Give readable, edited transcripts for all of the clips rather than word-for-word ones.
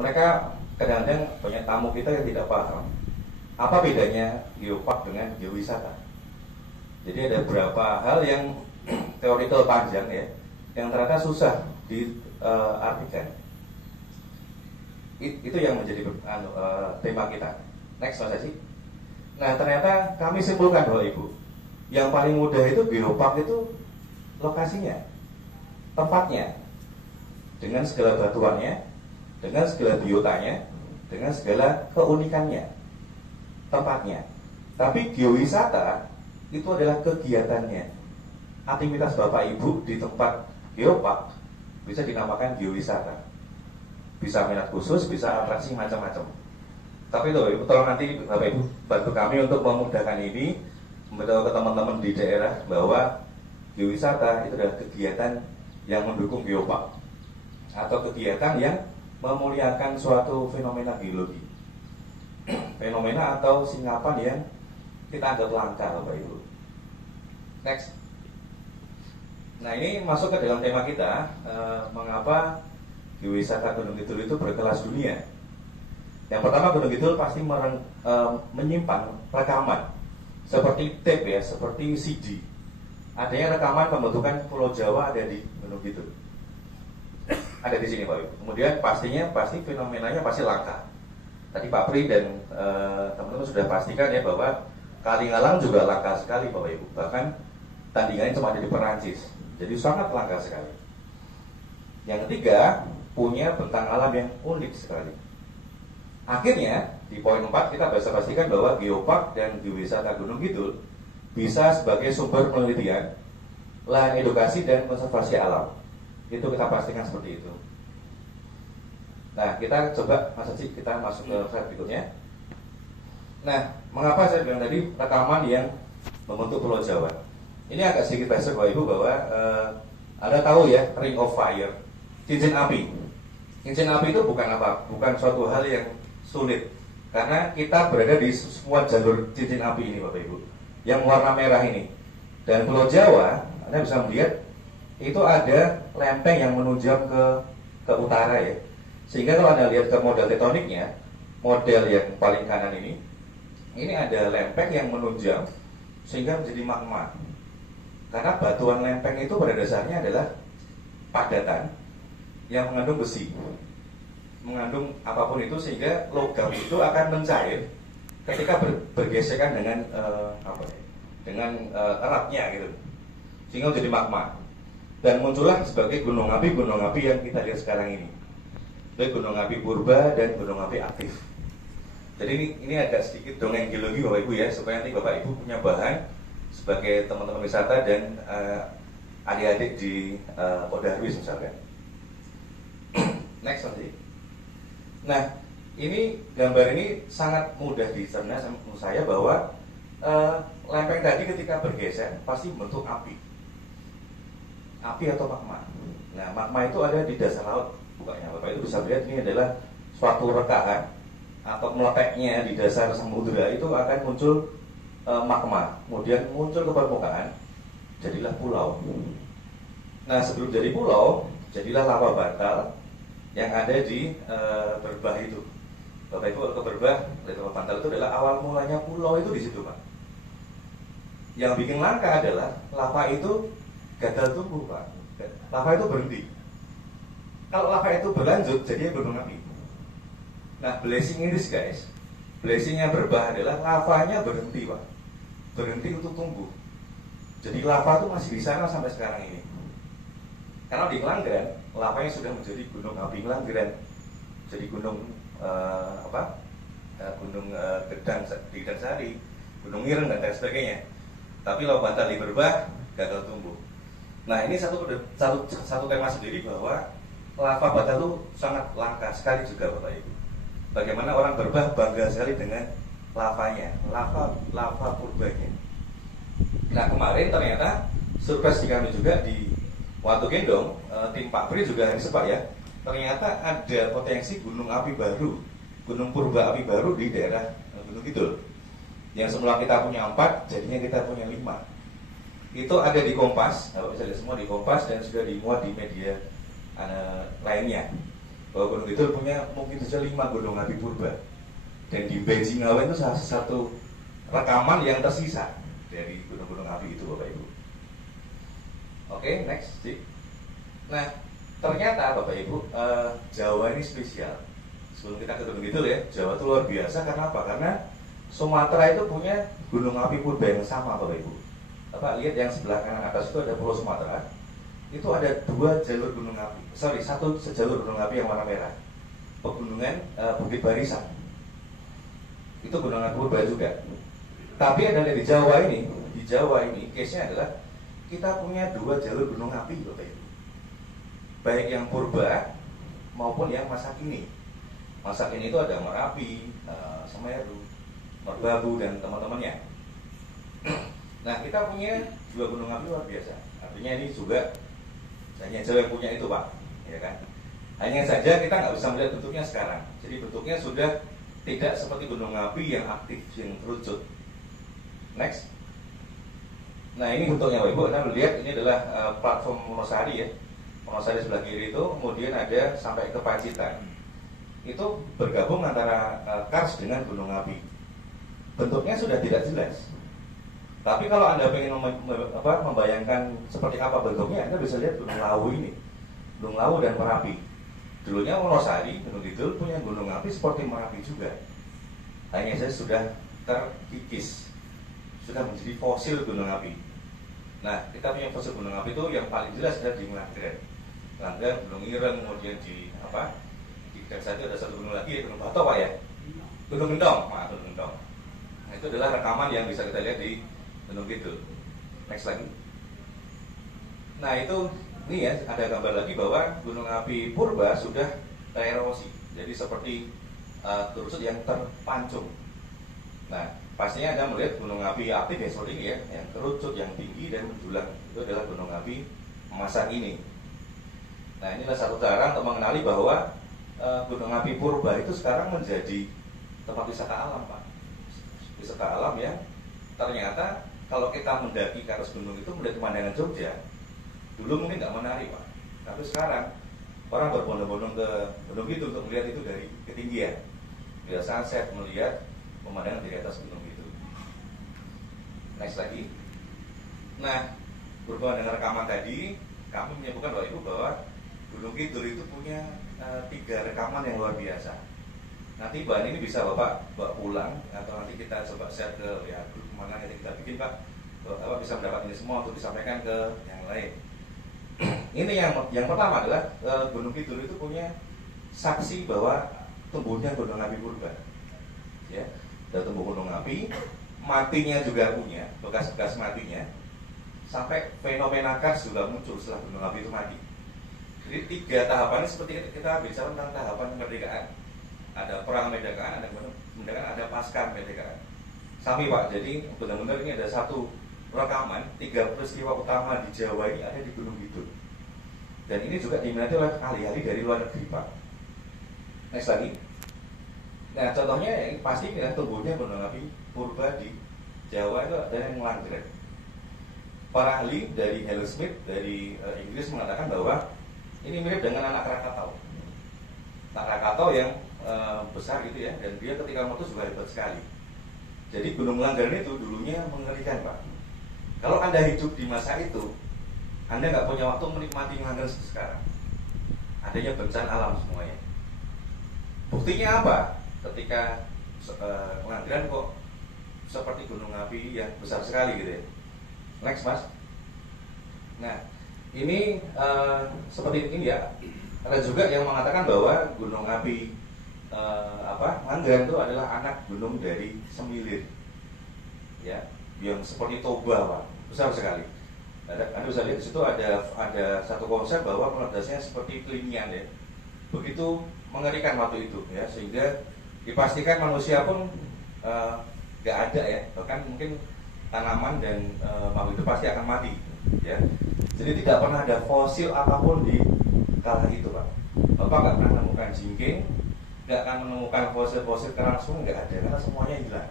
mereka kadang-kadang banyak tamu kita yang tidak paham apa bedanya geopark dengan geowisata. Jadi ada beberapa hal yang teorical panjang ya, yang ternyata susah diartikan. Itu yang menjadi tema kita. Next Mas Haji. Nah ternyata kami simpulkan Bapak Ibu, yang paling mudah itu geopark itu lokasinya, tempatnya, dengan segala batuannya, dengan segala biotanya, dengan segala keunikannya, tempatnya. Tapi geowisata itu adalah kegiatannya, aktivitas Bapak Ibu di tempat geopark bisa dinamakan geowisata. Bisa minat khusus, bisa atraksi macam-macam. Tapi itu Ibu, tolong nanti Bapak Ibu bantu kami untuk memudahkan ini, memberitahu ke teman-teman di daerah bahwa geowisata itu adalah kegiatan yang mendukung geopark atau kegiatan yang memuliakan suatu fenomena geologi, fenomena atau singkapan yang kita anggap langka Bapak Ibu. Next. Nah ini masuk ke dalam tema kita, mengapa geowisata Gunung Kidul itu berkelas dunia. Yang pertama, Gunung Kidul pasti menyimpan rekaman seperti tape ya, seperti CD. Adanya rekaman pembentukan Pulau Jawa ada di Gunung Kidul. Ada di sini Pak Ibu. Kemudian pasti fenomenanya pasti langka. Tadi Pak Pri dan teman-teman sudah pastikan ya bahwa Kaligalang juga langka sekali Bapak Ibu. Bahkan tandingannya cuma ada di Perancis. Jadi sangat langka sekali. Yang ketiga, punya bentang alam yang unik sekali. Akhirnya di poin 4 kita bisa pastikan bahwa geopark dan geowisata Gunung Kidul bisa sebagai sumber penelitian, lahan edukasi dan konservasi alam. Itu kita pastikan seperti itu. Nah, kita coba Mas Haji, kita masuk ke slide berikutnya. Nah, mengapa saya bilang tadi rekaman yang membentuk Pulau Jawa? Ini agak sedikit basic Bapak Ibu bahwa Anda tahu ya, Ring of Fire, cincin api. Cincin api itu bukan apa? Bukan suatu hal yang sulit, karena kita berada di semua jalur cincin api ini Bapak Ibu, yang warna merah ini. Dan Pulau Jawa, Anda bisa melihat itu ada lempeng yang menunjam ke utara ya. Sehingga kalau Anda lihat ke model tektoniknya, model yang paling kanan ini ada lempeng yang menunjam sehingga menjadi magma. Karena batuan lempeng itu pada dasarnya adalah padatan yang mengandung besi, mengandung apapun itu, sehingga logam itu akan mencair ketika bergesekan dengan eratnya gitu, sehingga menjadi magma dan muncullah sebagai gunung api yang kita lihat sekarang ini, baik gunung api purba dan gunung api aktif. Jadi ini agak sedikit dongeng geologi Bapak Ibu ya, supaya nanti Bapak Ibu punya bahan sebagai teman-teman wisata dan adik-adik di Podarwis misalkan. Next nanti. Nah, ini gambar ini sangat mudah dicerna menurut saya bahwa lempeng tadi ketika bergeser pasti membentuk api atau magma. Nah, magma itu ada di dasar laut bukannya. Bapak itu bisa lihat ini adalah suatu rekahan atau meleteknya di dasar samudera, itu akan muncul magma, kemudian muncul ke permukaan, jadilah pulau. Nah, sebelum jadi pulau, jadilah lava bantal yang ada di Berbah itu. Bapak Ibu ke Berbah, lava bantal itu adalah awal mulanya pulau itu di situ Pak. Yang bikin langka adalah lava itu gagal tumbuh Pak. Lava itu berhenti. Kalau lava itu berlanjut, jadinya gunung api. Nah, blessing ini guys, blessingnya Berbah adalah lavanya berhenti Pak, berhenti untuk tumbuh. Jadi lava itu masih di sana sampai sekarang ini. Karena di Ngelanggeran, lavanya sudah menjadi gunung api Ngelanggeran, jadi gunung gunung Gedang di Sari, gunung Ireng dan lain sebagainya. Tapi lava bantal di Berbah gagal tumbuh. Nah, ini satu tema sendiri bahwa lava bantal itu sangat langka sekali juga Bapak Ibu. Bagaimana orang Berbah bangga sekali dengan lavanya, lava purbanya. Nah, kemarin ternyata surprise di kami juga di Watu Gendong, tim Pak Pri juga hari Sepak ya, ternyata ada potensi gunung api baru, gunung purba api baru di daerah Gunung Kidul. Yang semula kita punya 4, jadinya kita punya 5. Itu ada di Kompas, kalau bisa lihat semua di Kompas dan sudah dimuat di media lainnya. bahwa Gunung Kidul punya mungkin saja 5 gunung api purba. Dan di Benjingawen itu salah satu rekaman yang tersisa dari gunung-gunung api itu, Bapak Ibu. Oke, next. Nah, ternyata Bapak Ibu, Jawa ini spesial. Sebelum kita ke Gunung Kidul ya, Jawa itu luar biasa. Karena apa? Karena Sumatera itu punya gunung api purba yang sama, Bapak Ibu. Bapak lihat yang sebelah kanan atas itu ada Pulau Sumatera. Itu ada 2 jalur gunung api. Satu sejalur gunung api yang warna merah. Pegunungan Bukit Barisan. Itu gunung api purba juga. Tapi ada di Jawa ini case-nya adalah kita punya 2 jalur gunung api, Bapak Ibu. Baik yang purba maupun yang masa kini. Masa kini itu ada Merapi, Semeru, Merbabu dan teman-temannya. Nah, kita punya 2 gunung api luar biasa. Artinya ini juga hanya Jawa yang punya itu, Pak, ya kan? Hanya saja kita nggak bisa melihat bentuknya sekarang. Jadi bentuknya sudah tidak seperti gunung api yang aktif, yang kerucut. Next. Nah, ini bentuknya, Bapak Ibu. Anda lihat ini adalah platform Wonosari ya. Wonosari sebelah kiri itu, kemudian ada sampai ke Pacitan. Itu bergabung antara Kars dengan gunung api. Bentuknya sudah tidak jelas. Tapi kalau Anda ingin membayangkan seperti apa bentuknya, Anda bisa lihat Gunung Lawu ini. Gunung Lawu dan Merapi. Dulunya Wonosari, Gunung Kidul punya gunung api seperti Merapi juga. Hanya saja sudah terkikis, sudah menjadi fosil gunung api. Nah, kita punya fosil gunung api itu yang paling jelas adalah di Ngagran. Ngagran, Gunung Ireng, kemudian di dekat saja ada satu gunung lagi, Gunung Batok, Pak ya. Gunung Gendong, Gunung Gendong. Nah, itu adalah rekaman yang bisa kita lihat di Gunung Kidul. Next lagi. Nah, itu ini ya, ada gambar lagi bahwa gunung api purba sudah tererosi. Jadi seperti kerucut yang terpancung. Nah, pastinya Anda melihat gunung api aktif ya seperti ini ya, yang kerucut, yang tinggi dan menjulang. Itu adalah gunung api masa kini. Nah, inilah satu cara untuk mengenali bahwa gunung api purba itu sekarang menjadi tempat wisata alam, Pak. Wisata alam yang ternyata kalau kita mendaki ke atas gunung itu melihat pemandangan Jogja, dulu mungkin nggak menarik, Pak. Tapi sekarang orang berbondong-bondong ke Gunung Kidul untuk melihat itu dari ketinggian. Melihat sunset, melihat pemandangan di atas gunung itu. Next lagi. Nah, berhubungan dengan rekaman tadi, kami menyebutkan Bapak Ibu bahwa Gunung Kidul itu punya 3 rekaman yang luar biasa. Nanti bahan ini bisa Bapak bawa pulang atau nanti kita coba share ke grup mana yang kita bikin, Pak. Bapak bisa mendapat ini semua untuk disampaikan ke yang lain. Ini yang pertama adalah Gunung Kidul itu punya saksi bahwa tumbuhnya gunung api purba. Ya, dan tumbuh gunung api, matinya juga punya, bekas-bekas matinya. Sampai fenomena kars juga muncul setelah gunung api itu mati. Jadi 3 tahapan ini seperti kita bicara tentang tahapan kemerdekaan. Ada perang kemerdekaan, ada kemerdekaan, ada pasca kemerdekaan. Sampai, Pak, jadi benar-benar ini ada satu rekaman 3 peristiwa utama di Jawa ini ada di Gunung Kidul. Dan ini juga diminati oleh ahli-ahli dari luar negeri, Pak. Next lagi. Nah, contohnya pasti ya, tumbuhnya gunung api purba di Jawa itu ada yang Ngagran. Para ahli dari Helen Smith dari Inggris mengatakan bahwa ini mirip dengan anak Krakatau. Anak Krakatau yang besar gitu ya, dan dia ketika meletus juga hebat sekali. Jadi Gunung Ngagran itu dulunya mengerikan, Pak. Kalau Anda hidup di masa itu, Anda nggak punya waktu menikmati Ngagran seperti sekarang. Adanya bencana alam semuanya. Buktinya apa? Ketika Ngagran kok seperti gunung api yang besar sekali gitu ya. Next, Mas. Nah, ini seperti ini ya. Ada juga yang mengatakan bahwa gunung api Ngagran itu adalah anak gunung dari Semilir. Ya, yang seperti Toba, Pak. Besar sekali. Anda bisa lihat di situ ada satu konsep bahwa meledasnya seperti kelinian ya. Begitu mengerikan waktu itu ya, sehingga dipastikan manusia pun nggak ada ya, bahkan mungkin tanaman dan makhluk itu pasti akan mati ya. Jadi tidak pernah ada fosil apapun di kala itu, Pak. Bapak nggak pernah menemukan jingking, nggak akan menemukan fosil-fosil kerang, semua nggak ada karena semuanya hilang.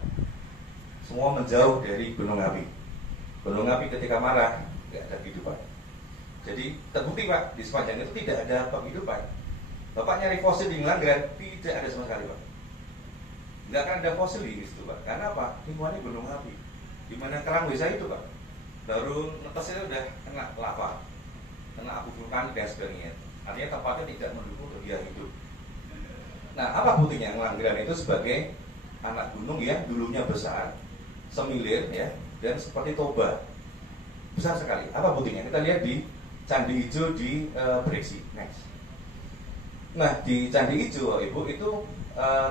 Semua menjauh dari gunung api. Gunung api ketika marah nggak ada kehidupan. Jadi terbukti, Pak, di sepanjang itu tidak ada kehidupan. Bapak nyari fosil di Ngelanggeran, tidak ada sama sekali, Pak. Nggak akan ada fosil di situ, Pak. Karena apa? Lingkungannya gunung api. Di mana Karangwesa itu, Pak, baru netasnya udah kena lava, kena abu vulkanik dan sebagainya. Artinya tempatnya tidak mendukung untuk dia hidup. Nah, apa buktinya? Ngelanggeran itu sebagai anak gunung yang dulunya besar, semilir ya, dan seperti Toba, besar sekali. Apa buktinya? Kita lihat di Candi Ijo di Breksi. Next. Nah, di Candi Ijo, Ibu, itu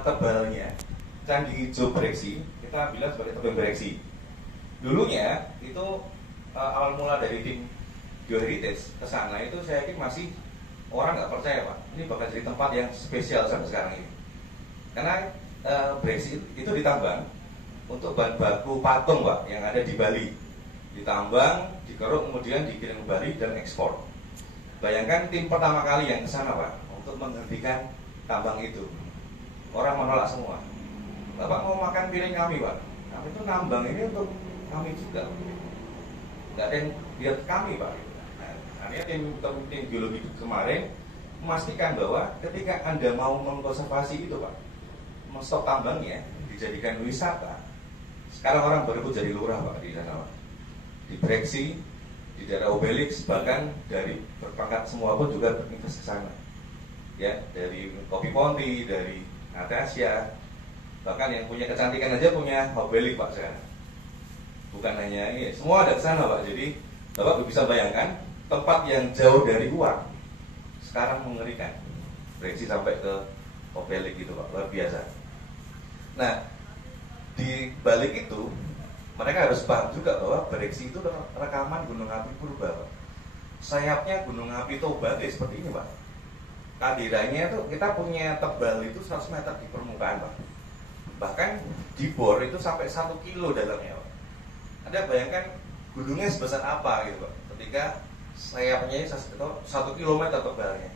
tebalnya Candi Ijo Breksi kita bilang sebagai tebing Breksi. Dulunya itu awal mula dari tim Geoheritage ke sana itu saya yakin masih orang nggak percaya, Pak. Ini bakal jadi tempat yang spesial sampai sekarang ini. Karena Breksi itu ditambang untuk bahan baku patung, Pak, yang ada di Bali. Ditambang, dikeruk, kemudian dikirim ke Bali dan ekspor. Bayangkan tim pertama kali yang ke sana, Pak, untuk menghentikan tambang itu. Orang menolak semua. Bapak mau makan piring kami, Pak. Kami itu nambang ini untuk kami juga. Nggak ada yang lihat kami, Pak. Nah, artinya tim geologi kemarin memastikan bahwa ketika Anda mau mengkonservasi itu, Pak, menstop tambangnya, dijadikan wisata. Sekarang orang berebut jadi lurah, Pak, di sana, Pak. Di Breksi, di daerah Obelix, bahkan dari berpangkat semua pun juga berinvest ke sana. Ya, dari Kopi Ponti, dari Natasha, bahkan yang punya kecantikan aja punya Obelix, Pak, sekarang. Bukan hanya ini, semua ada ke sana, Pak. Jadi Bapak bisa bayangkan tempat yang jauh dari uang sekarang mengerikan. Breksi sampai ke Obelix gitu, Pak, luar biasa. Nah, di balik itu mereka harus paham juga bahwa Breksi itu rekaman gunung api purba, Pak. Sayapnya gunung api Toba kayak seperti ini, Pak. Kadiranya itu kita punya tebal itu 100 meter di permukaan, Pak. Bahkan di bor itu sampai 1 kilo dalamnya, Pak. Anda bayangkan gunungnya sebesar apa gitu, Pak, ketika sayapnya 1 kilometer tebalnya.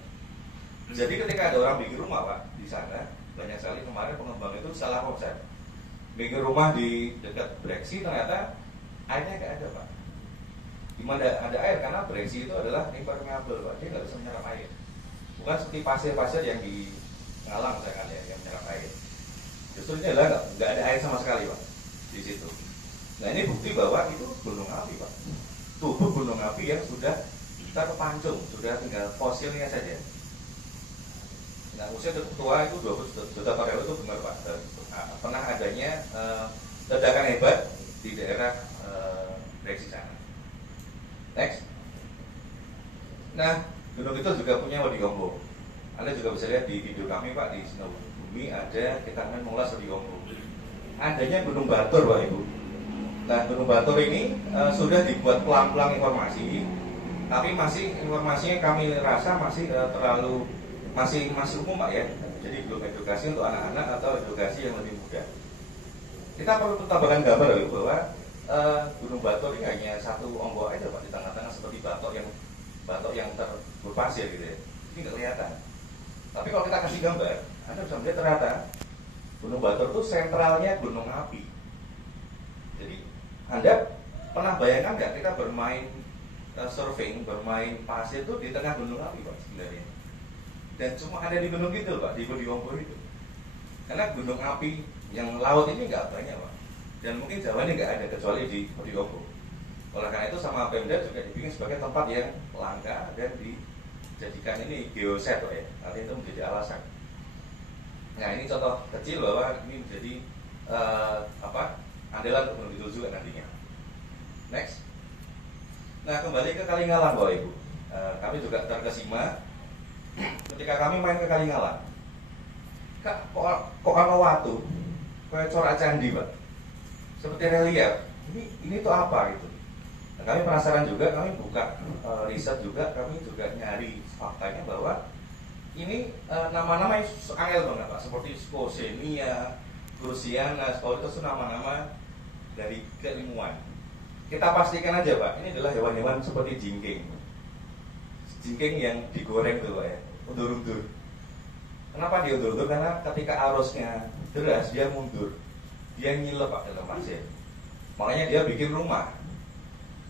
Jadi ketika ada orang bikin rumah, Pak, di sana banyak sekali kemarin pengembang itu salah konsep. Bikin rumah di dekat Breksi ternyata airnya nggak ada, Pak. Gimana ada air? Karena Breksi itu adalah impermeable, Pak. Dia nggak bisa menyerap air. Bukan seperti pasir-pasir yang di Ngalang misalkan ya, yang menyerap air. Justru ini adalah nggak ada air sama sekali, Pak, di situ. Nah, ini bukti bahwa itu gunung api, Pak. Tubuh gunung api yang sudah terpancung, sudah tinggal fosilnya saja. Nah, usia tertua itu 20 juta tahun lalu itu benar, Pak. Pernah adanya ledakan hebat di daerah Breksi sana. Next. Nah, gunung itu juga punya Wadigombong. Anda juga bisa lihat di video kami, Pak, di Sinau Bumi ada kita akan mengulas Wadigombong. Adanya Gunung Batur, Pak, Ibu. Nah, Gunung Batur ini sudah dibuat pelang-pelang informasi, tapi masih informasinya kami rasa masih terlalu masih umum, Pak, ya. Jadi belum edukasi untuk anak-anak atau edukasi yang lebih muda. Kita perlu tambahkan gambar loh, bahwa Gunung Batur ini hanya satu ombak aja, Pak, di tengah-tengah seperti batok yang berpasir gitu ya. Ini nggak kelihatan. Tapi kalau kita kasih gambar, Anda bisa melihat ternyata Gunung Batur itu sentralnya gunung api. Jadi Anda pernah bayangkan nggak kita bermain surfing, bermain pasir itu di tengah gunung api, Pak, sebenarnya. Dan cuma ada di gunung gitu, Pak, di Wadigombong itu. Karena gunung api yang laut ini nggak banyak, Pak. Dan mungkin Jawa ini nggak ada kecuali di Wadigombong. Oleh karena itu sama Pemda juga dibikin sebagai tempat yang langka dan dijadikan ini geoset, Pak, ya. Artinya itu menjadi alasan. Nah, ini contoh kecil bahwa ini menjadi andalan untuk Gunung Kidul juga nantinya. Next. Nah, kembali ke Kalingalang, Bapak Ibu. Kami juga terkesima ketika kami main ke Kalingalang. Kok ana watu kayak corak candi, Pak. Seperti relief. Ini tuh apa gitu. Nah, kami penasaran juga, kami buka riset juga, kami juga nyari faktanya bahwa ini nama-nama yang angel banget, Pak, seperti Scorsenia, Cruciana, itu nama-nama dari keilmuan. Kita pastikan aja, Pak, ini adalah hewan-hewan seperti jingking. Jingking yang digoreng tuh, Pak, ya, undur-undur. Kenapa dia undur-undur? Karena ketika arusnya deras dia mundur, dia nyilep, Pak, dalam pasir. Makanya dia bikin rumah.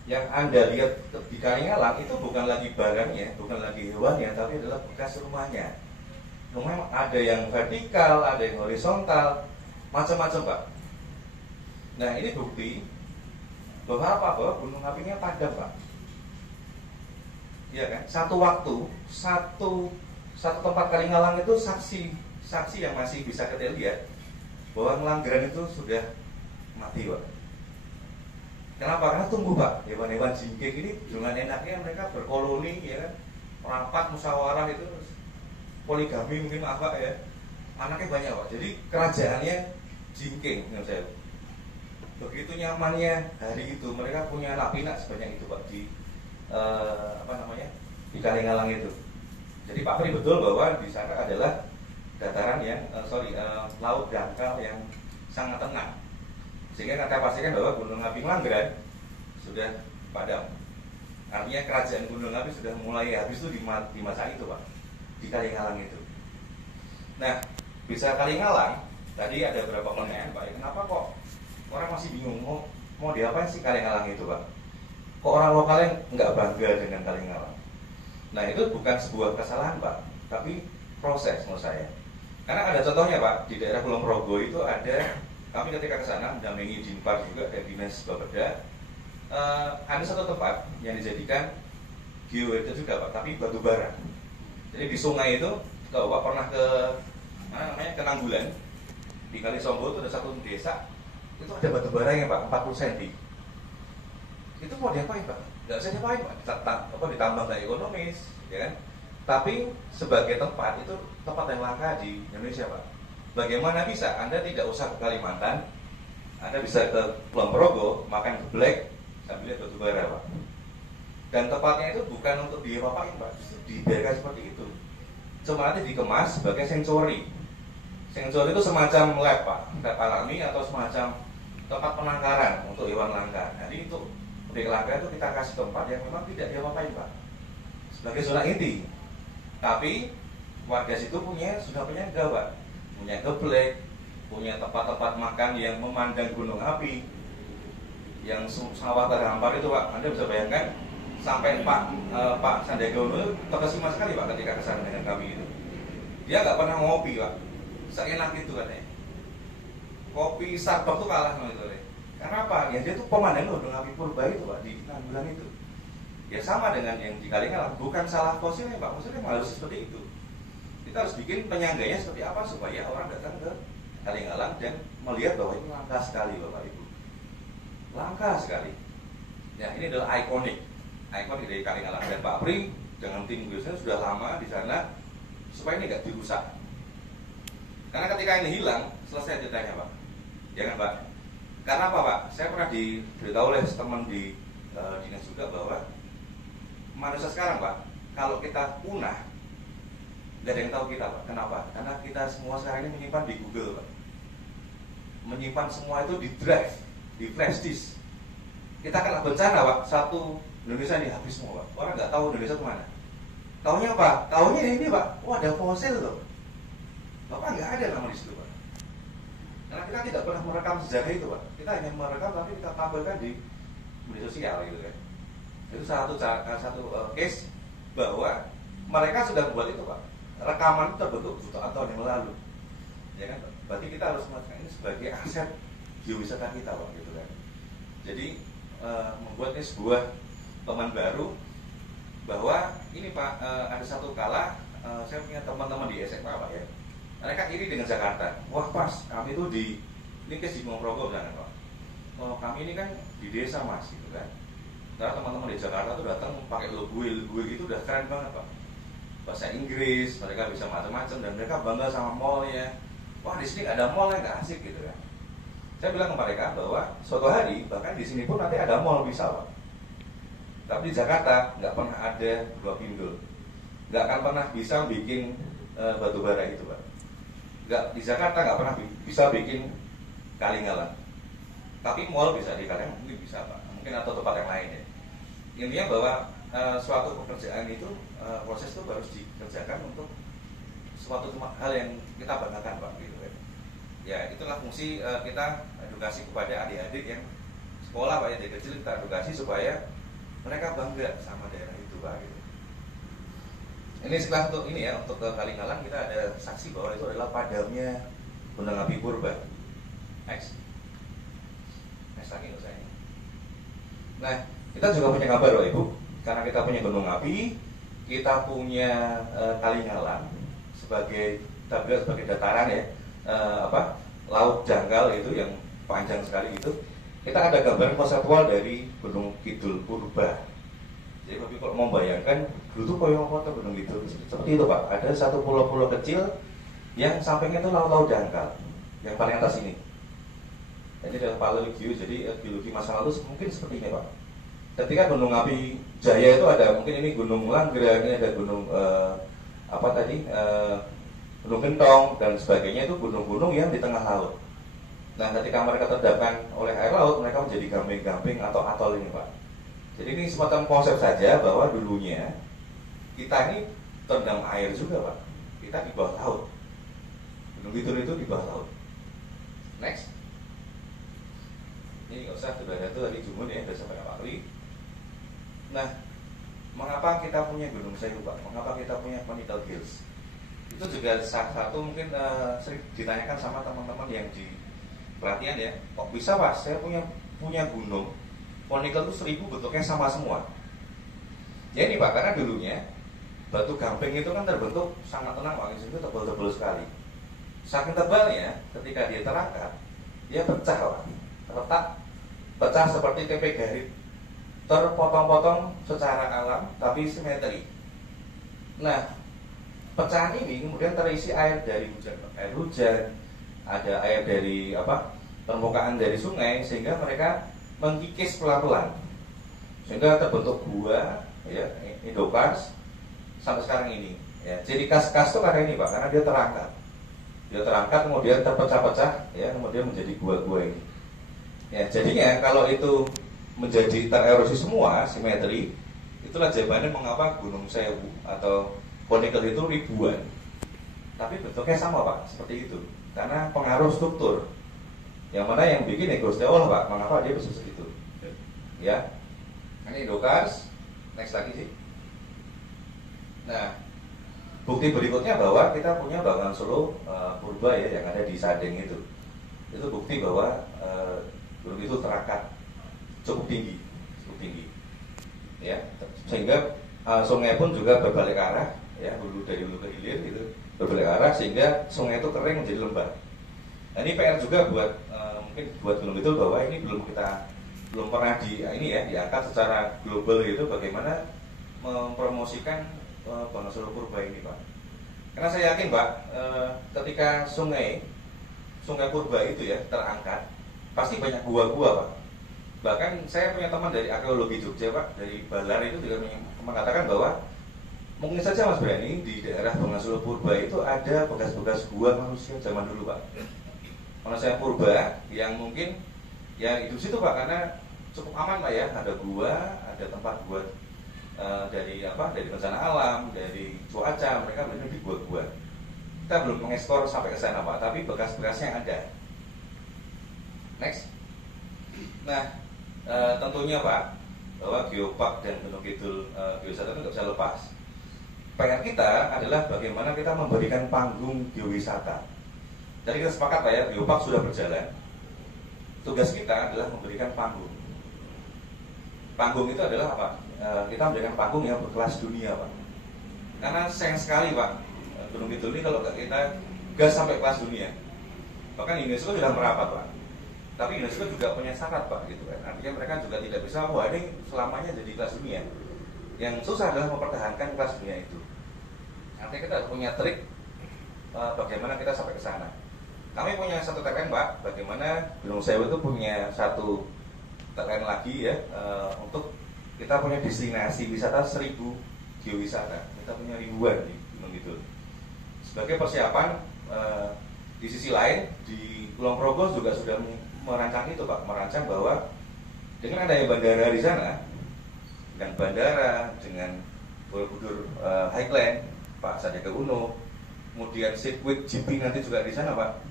Yang Anda lihat di Kalingalang itu bukan lagi barangnya, bukan lagi hewannya, tapi adalah bekas rumahnya. Memang ada yang vertikal, ada yang horizontal, macam-macam Pak. Nah ini bukti bahwa apa? Bahwa gunung apinya padam Pak. Iya kan? Satu waktu, satu tempat Kalingalang itu saksi yang masih bisa kita lihat bahwa Ngelanggeran itu sudah mati Pak. Kenapa? Karena tumbuh Pak. Hewan-hewan jingking ini dengan enaknya mereka berkoloni, ya kan? Rapat, musyawarah itu, poligami mungkin apa ya? Anaknya banyak Pak. Jadi kerajaannya jingking menurut saya. Begitu nyamannya hari itu mereka punya anak pinak sebanyak itu Pak di di Kalingalang itu. Jadi Pak Pri betul bahwa di sana adalah dataran yang laut dangkal yang sangat tenang. Sehingga kita pastikan bahwa gunung api Ngelanggeran sudah padam. Artinya kerajaan gunung api sudah mulai habis itu di masa itu Pak, di Kalingalang itu. Nah, bisa Kalingalang, tadi ada beberapa pertanyaan Pak, kenapa kok orang masih bingung mau diapain sih Kalingalang itu Pak? Kok orang lokalnya nggak bangga dengan Kalingalang? Nah itu bukan sebuah kesalahan Pak, tapi proses menurut saya. Karena ada contohnya Pak, di daerah Kulon Progo itu ada, kami ketika ke sana mendampingi Dinpar juga dan Dinas Bapeda, ada satu tempat yang dijadikan geotermal juga Pak, tapi batu bara. Jadi di sungai itu, kalau Pak pernah ke ke Nanggulan, di Kali Sombo itu ada satu desa, itu ada batu baranya Pak, 40 cm. Itu mau diapain Pak? Nggak bisa diapain Pak, ditambah nggak ekonomis, ya kan? Tapi sebagai tempat, itu tempat yang langka di Indonesia Pak. Bagaimana bisa? Anda tidak usah ke Kalimantan, Anda bisa ke Kulon Progo, makan geblek, sambil lihat batu bara Pak. Dan tempatnya itu bukan untuk diapain Pak, justru dibiarkan seperti itu. Cuma nanti dikemas sebagai sanctuary. Sanctuary itu semacam lab Pak, lab alami atau semacam tempat penangkaran untuk hewan langka. Jadi itu di langka itu kita kasih tempat yang memang tidak diapain Pak, sebagai zona inti. Tapi warga situ sudah punya Pak, punya geblek, punya tempat-tempat makan yang memandang gunung api, yang sawah terhampar itu Pak. Anda bisa bayangkan sampai Pak Sandiaga Uno terkesima sekali Pak ketika kesana dengan kami itu. Dia nggak pernah ngopi Pak, seenak itu katanya. Kopi Starbucks tuh kalah sama itu. Karena apa? Ya dia tuh pemandangan gunung api purba itu Pak di Nanggulan itu. Ya sama dengan yang di Kalingalang, bukan salah fosilnya Pak, fosilnya harus seperti itu. Kita harus bikin penyangganya seperti apa supaya orang datang ke Kalingalang dan melihat bahwa ini langka sekali Bapak Ibu. Langka sekali. Ya ini adalah ikonik dari Kalingalang, dan Pak Pri dengan tim biasanya sudah lama di sana supaya ini nggak dirusak. Karena ketika ini hilang, selesai ceritanya Pak. Ya kan Pak? Karena apa Pak? Saya pernah diberitahu oleh teman di dinas juga bahwa manusia sekarang Pak, kalau kita punah, nggak ada yang tahu kita Pak. Kenapa? Karena kita semua sekarang ini menyimpan di Google Pak, menyimpan semua itu di drive, di flash disk. Kita kena bencana Pak, satu Indonesia ini habis semua Pak. Orang nggak tahu Indonesia kemana. Taunya apa? Taunya ini Pak, oh ada fosil loh. Bapak nggak ada nama di situ Pak. Karena kita tidak pernah merekam sejarah itu Pak. Kita hanya merekam tapi kita tampilkan di media sosial gitu kan. Itu satu case bahwa mereka sudah buat itu Pak. Rekaman itu terbentuk jutaan tahun yang lalu. Ya kan Pak? Berarti kita harus melakukan ini sebagai aset geowisata kita Pak gitu kan. Jadi membuat ini sebuah teman baru bahwa ini Pak, ada satu kala saya punya teman-teman di SMA Pak ya. Mereka iri dengan Jakarta. Wah pas, kami itu ini case di Kulon Progo kan Pak. Oh, kami ini kan di desa Mas gitu kan. Karena teman-teman di Jakarta tuh datang pakai logo gitu udah keren banget Pak. Bahasa Inggris, mereka bisa macam-macam dan mereka bangga sama mallnya. Wah di sini ada mall yang nggak asik gitu kan. Saya bilang ke mereka bahwa suatu hari bahkan di sini pun nanti ada mall bisa Pak. Tapi di Jakarta nggak pernah ada dua pinggul, nggak akan pernah bisa bikin batu bara itu Pak. Di Jakarta nggak pernah bisa bikin Kalingalang. Tapi mall bisa di Kalingalang mungkin bisa Pak, mungkin atau tempat yang lain ya. Intinya bahwa suatu pekerjaan itu proses itu harus dikerjakan untuk suatu hal yang kita banggakan Pak gitu kan. Ya itulah fungsi kita edukasi kepada adik-adik yang sekolah Pak ya, dari kecil kita edukasi supaya mereka bangga sama daerah itu Pak gitu. Ini setelah untuk ini ya, untuk ke Kalingalang kita ada saksi bahwa itu adalah padamnya gunung api purba. Next lagi nggak saya. Nah, kita juga punya kabar Bapak Ibu, karena kita punya gunung api, kita punya Kalingalang sebagai kita bilang sebagai dataran ya, laut dangkal itu yang panjang sekali itu. Kita ada gambar konseptual dari Gunung Kidul Purba. Jadi Bapak kalau mau bayangkan dulu tuh koyo apa Gunung Kidul seperti itu Pak. Ada satu pulau-pulau kecil yang sampingnya itu laut-laut dangkal. Yang paling atas ini. Ini adalah paleogeo, jadi geologi masa lalu mungkin seperti ini Pak. Ketika Gunung Api Jaya itu ada, mungkin ini Gunung Langgra, ini ada Gunung Gunung Gentong dan sebagainya, itu gunung-gunung yang di tengah laut. Nah, ketika mereka terdampak oleh air laut, mereka menjadi gamping-gamping atau atol ini Pak. Jadi ini semacam konsep saja bahwa dulunya kita ini terendam air juga Pak. Kita di bawah laut. Gunung Kidul itu di bawah laut. Next. Ini nggak usah, sudah ada tuh tadi Jumun ya, sudah sampai Pak Kli. Nah, mengapa kita punya Gunung Sewu Pak? Mengapa kita punya Ponical Hills? Itu juga salah satu mungkin sering ditanyakan sama teman-teman yang di pelatihan ya. Kok bisa Pak? Saya punya gunung Ponical itu 1000 bentuknya sama semua. Ya ini Pak, karena dulunya batu gamping itu kan terbentuk sangat tenang Pak, itu tebal-tebal sekali. Saking tebalnya, ketika dia terangkat, dia pecah Pak. Retak, pecah seperti tempe garit, terpotong-potong secara alam tapi simetri. Nah, pecahan ini kemudian terisi air dari hujan, ada air dari permukaan dari sungai, sehingga mereka mengkikis pelan-pelan, sehingga terbentuk gua ya, endokars sampai sekarang ini ya. Jadi kas-kas itu karena ini Pak, karena dia terangkat kemudian terpecah-pecah ya, kemudian menjadi gua-gua ini ya. Jadinya kalau itu menjadi tererosi semua, simetri, itulah jawabannya mengapa Gunung Sewu atau Ponical itu ribuan, tapi bentuknya sama Pak, seperti itu, karena pengaruh struktur. Yang mana yang bikin ya Gusti Allah Pak, mengapa dia bisa segitu ya. Ini endokars. Next lagi sih. Nah, bukti berikutnya bahwa kita punya bangunan Solo purba ya, yang ada di Sadeng itu bukti bahwa gunung itu terangkat cukup tinggi ya, sehingga sungai pun juga berbalik arah ya, dari hulu ke hilir itu berbalik arah, sehingga sungai itu kering menjadi lembah. Nah, ini PR juga buat mungkin buat Gunung Kidul, bahwa ini belum pernah diangkat secara global gitu, bagaimana mempromosikan Bangunan Solo Purba ini Pak. Karena saya yakin Pak, ketika sungai Purba itu ya terangkat, pasti banyak gua-gua Pak. Bahkan saya punya teman dari arkeologi Jogja Pak, dari Balar itu juga mengatakan bahwa mungkin saja Mas Brani di daerah Bangunan Solo Purba itu ada bekas-bekas gua manusia zaman dulu Pak. Manusia purba yang mungkin ya hidup situ Pak, karena cukup aman lah ya, ada gua, ada tempat buat dari bencana alam, dari cuaca, mereka benar di gua-gua. Kita belum mengekspor sampai ke sana Pak, tapi bekas-bekasnya ada. Next. Nah, tentunya Pak, bahwa Geopark dan Gunung Kidul Geowisata itu nggak bisa lepas. PR kita adalah bagaimana kita memberikan panggung geowisata. Jadi kita sepakat Pak ya, Geopark sudah berjalan. Tugas kita adalah memberikan panggung. Panggung itu adalah apa? Kita memberikan panggung yang berkelas dunia Pak. Karena sayang sekali Pak, Gunung Kidul ini kalau kita gas sampai kelas dunia, bahkan UNESCO sudah merapat Pak. Tapi UNESCO juga punya syarat Pak gitu kan. Artinya mereka juga tidak bisa wah ini selamanya jadi kelas dunia. Yang susah adalah mempertahankan kelas dunia itu. Artinya kita punya trik bagaimana kita sampai ke sana. Kami punya satu tagline Pak, bagaimana Gunung Sewu itu punya satu tagline lagi ya, untuk kita punya destinasi wisata 1000 geowisata. Kita punya ribuan di Gunung Kidul. Sebagai persiapan, di sisi lain di Kulon Progo juga sudah merancang itu Pak, merancang bahwa dengan adanya bandara di sana, dengan bandara, dengan Borobudur Highland, Pak Sandiaga Uno, kemudian sirkuit GP nanti juga di sana Pak.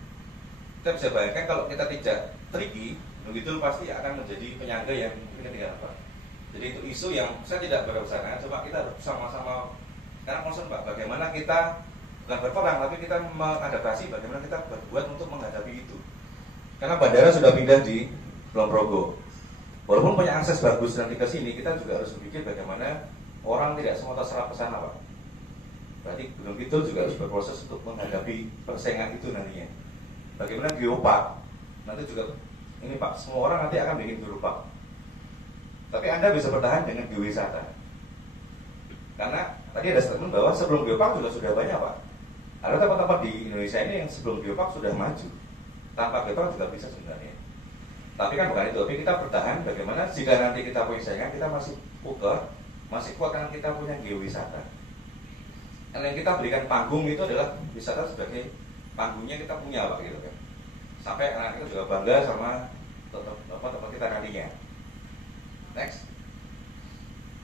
Kita bisa bayangkan kalau kita tidak tricky, Gunung Kidul pasti akan menjadi penyangga yang mungkin tidak Pak. Jadi itu isu yang saya tidak berusaha, coba kita harus sama-sama Karena concern Pak, bagaimana kita bukan berperang, tapi kita mengadaptasi bagaimana kita berbuat untuk menghadapi itu. Karena bandara sudah pindah di Kulon Progo. Walaupun punya akses bagus nanti ke sini, kita juga harus berpikir bagaimana orang tidak semua terserap ke sana Pak. Berarti Gunung Kidul juga harus berproses untuk menghadapi persaingan itu nantinya. Bagaimana geopark, nanti juga ini Pak, semua orang nanti akan bikin geopark. Tapi Anda bisa bertahan dengan geowisata. Karena tadi ada statement bahwa sebelum geopark juga sudah banyak Pak. Ada tempat-tempat di Indonesia ini yang sebelum geopark sudah maju. Tanpa geopark juga bisa sebenarnya. Tapi kan bukan itu, tapi kita bertahan bagaimana jika nanti kita punya saingan, kita masih puker, masih kuat karena kita punya geowisata. Dan yang kita berikan panggung itu adalah wisata sebagai panggungnya kita punya Pak gitu kan. Sampai anak kita juga bangga sama tempat kita nantinya. Next.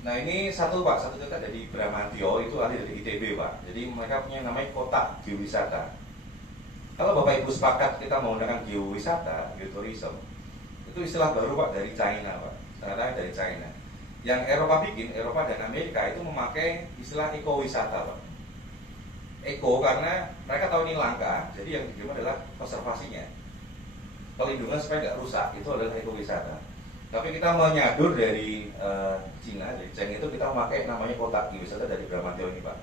Nah ini satu cerita dari Bramantio, itu ahli dari ITB Pak. Jadi mereka punya namanya kotak geowisata. Kalau Bapak Ibu sepakat kita menggunakan geowisata, geotourism, itu istilah baru Pak dari China Pak. Ternyata dari China. Yang Eropa bikin, Eropa dan Amerika itu memakai istilah ekowisata Pak. Eko karena mereka tahu ini langka, jadi yang dikirim adalah konservasinya, pelindungan supaya nggak rusak, itu adalah ekowisata. Tapi kita menyadur dari Cina, dari China itu kita memakai namanya kotak geowisata dari Bramantio ini Pak.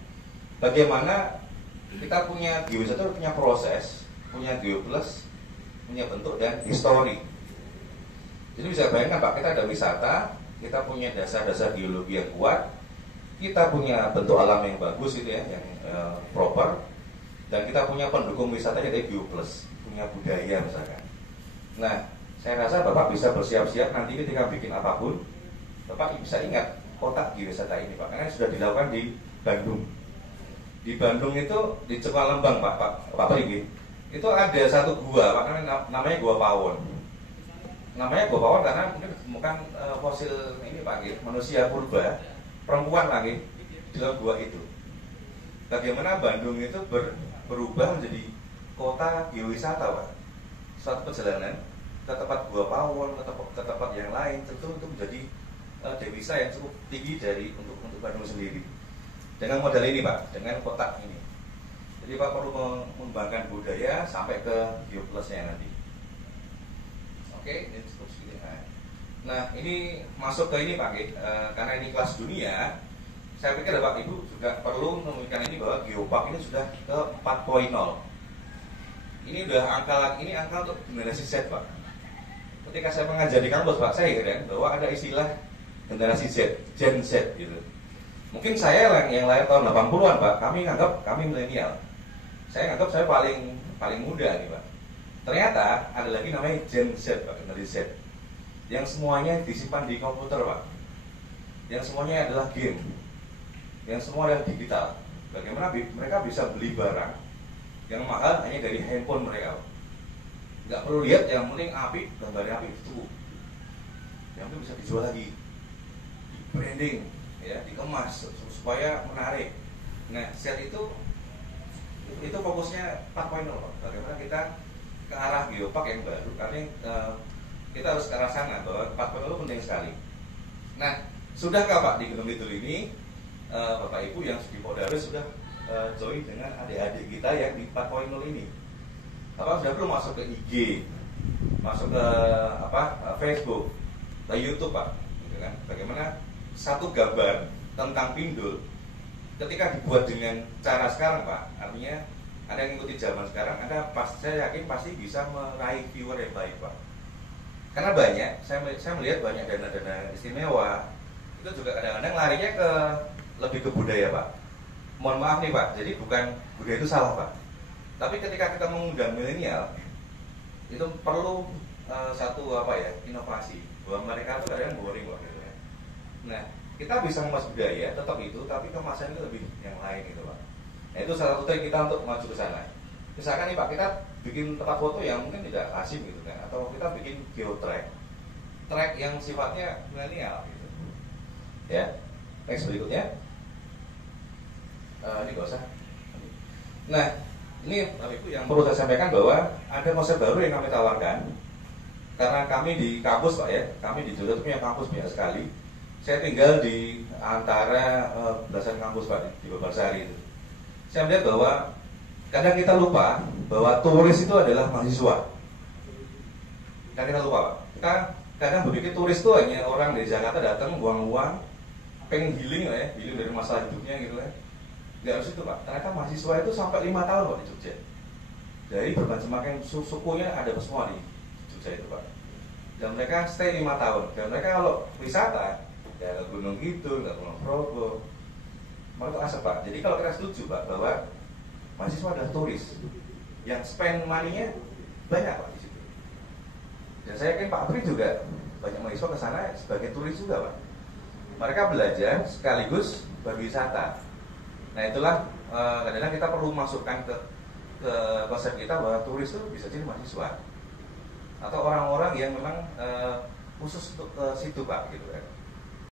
Bagaimana kita punya geowisata punya proses, punya geoplus, punya bentuk dan histori. Jadi bisa bayangkan Pak, kita ada wisata, kita punya dasar-dasar geologi yang kuat, kita punya bentuk alam yang bagus itu ya, yang proper, dan kita punya pendukung wisatanya dari geoplus, punya budaya misalkan. Nah, saya rasa Bapak bisa bersiap-siap nanti ketika bikin apapun, Bapak bisa ingat kotak geowisata ini Pak, karena sudah dilakukan di Bandung. Di Bandung itu di Cipalembang Pak Perigi, itu ada satu gua Pak, namanya Gua Pawon. Namanya Gua Pawon karena mungkin ditemukan fosil ini Pak, manusia purba, perempuan lagi di dalam gua itu. Bagaimana Bandung itu berubah menjadi kota geowisata Pak. Suatu perjalanan ke tempat Gua Pawon, ke tempat yang lain, tentu itu menjadi devisa yang cukup tinggi untuk Bandung sendiri. Dengan modal ini Pak, dengan kotak ini. Jadi Pak perlu mengembangkan budaya sampai ke geoplusnya nanti. Oke, ini cukup segini. Nah ini masuk ke ini Pak, karena ini kelas dunia. Saya pikir Bapak Ibu juga perlu memikirkan ini bahwa geopark ini sudah ke 4.0. Ini udah angka untuk generasi Z Pak. Ketika saya mengajar di kampus Pak, saya heran bahwa ada istilah generasi Z, Gen Z gitu. Mungkin saya yang lahir tahun 80-an Pak, kami milenial. Saya nganggap saya paling muda nih Pak. Ternyata ada lagi namanya Gen Z Pak, generasi Z. Yang semuanya disimpan di komputer Pak. Yang semuanya adalah game. Yang semua adalah digital. Bagaimana mereka bisa beli barang yang mahal hanya dari handphone mereka Pak. Nggak perlu lihat, yang penting api, gambarnya api itu. Yang itu bisa dijual lagi, di branding, ya, dikemas supaya menarik. Nah, set itu fokusnya 4.0 Pak. Bagaimana kita ke arah geopark yang baru, karena kita harus ke arah sana bahwa 4.0 itu penting sekali. Nah, sudahkah Pak di Gunung Kidul ini Bapak Ibu yang di Podarus sudah join dengan adik-adik kita yang di 4.0 ini? Bapak sudah belum masuk ke IG, masuk ke Facebook, ke YouTube Pak, gitu kan? Bagaimana satu gambar tentang Pindul ketika dibuat dengan cara sekarang Pak, artinya Anda yang mengikuti zaman sekarang, saya yakin pasti bisa meraih viewer yang baik Pak. Karena banyak, saya melihat banyak dana-dana istimewa itu juga kadang-kadang larinya lebih ke budaya Pak. Mohon maaf nih Pak, jadi bukan budaya itu salah Pak. Tapi ketika kita mengundang milenial, itu perlu satu inovasi. Bahwa mereka itu kadang boring Pak gitu ya. Nah, kita bisa mengemas budaya tetap itu, tapi kemasannya lebih yang lain gitu Pak. Nah, itu salah satu trik kita untuk maju ke sana. Misalkan nih Pak, kita bikin tempat foto yang mungkin tidak asing gitu kan, atau kita bikin geotrack, track yang sifatnya milenial gitu. Ya, next berikutnya. Ini gak usah. Nah, ini Bapak Ibu yang perlu saya sampaikan bahwa ada konsep baru yang kami tawarkan. Karena kami di kampus Pak ya, kami di Jogja punya kampus banyak sekali. Saya tinggal di antara belasan kampus Pak di Babarsari itu. Saya melihat bahwa kadang kita lupa bahwa turis itu adalah mahasiswa. Kadang kita lupa Pak. Kita kadang berpikir turis itu hanya orang dari Jakarta datang buang uang, pengen healing lah ya, healing dari masalah hidupnya gitu ya. Nggak harus itu Pak. Ternyata mahasiswa itu sampai 5 tahun Pak di Jogja. Dari berbagai macam sukunya ada semua di Jogja itu Pak. Dan mereka stay 5 tahun. Dan mereka kalau wisata ya ke Gunung Kidul, ke Gunung Progo, mereka asap Pak. Jadi kalau kita setuju Pak bahwa mahasiswa adalah turis yang spend money-nya banyak Pak di situ. Dan saya yakin Pak Apri juga banyak mahasiswa ke sana sebagai turis juga Pak. Mereka belajar sekaligus berwisata. Nah itulah kadang-kadang kita perlu masukkan ke konsep kita bahwa turis itu bisa jadi mahasiswa atau orang-orang yang memang khusus untuk ke situ Pak gitu kan.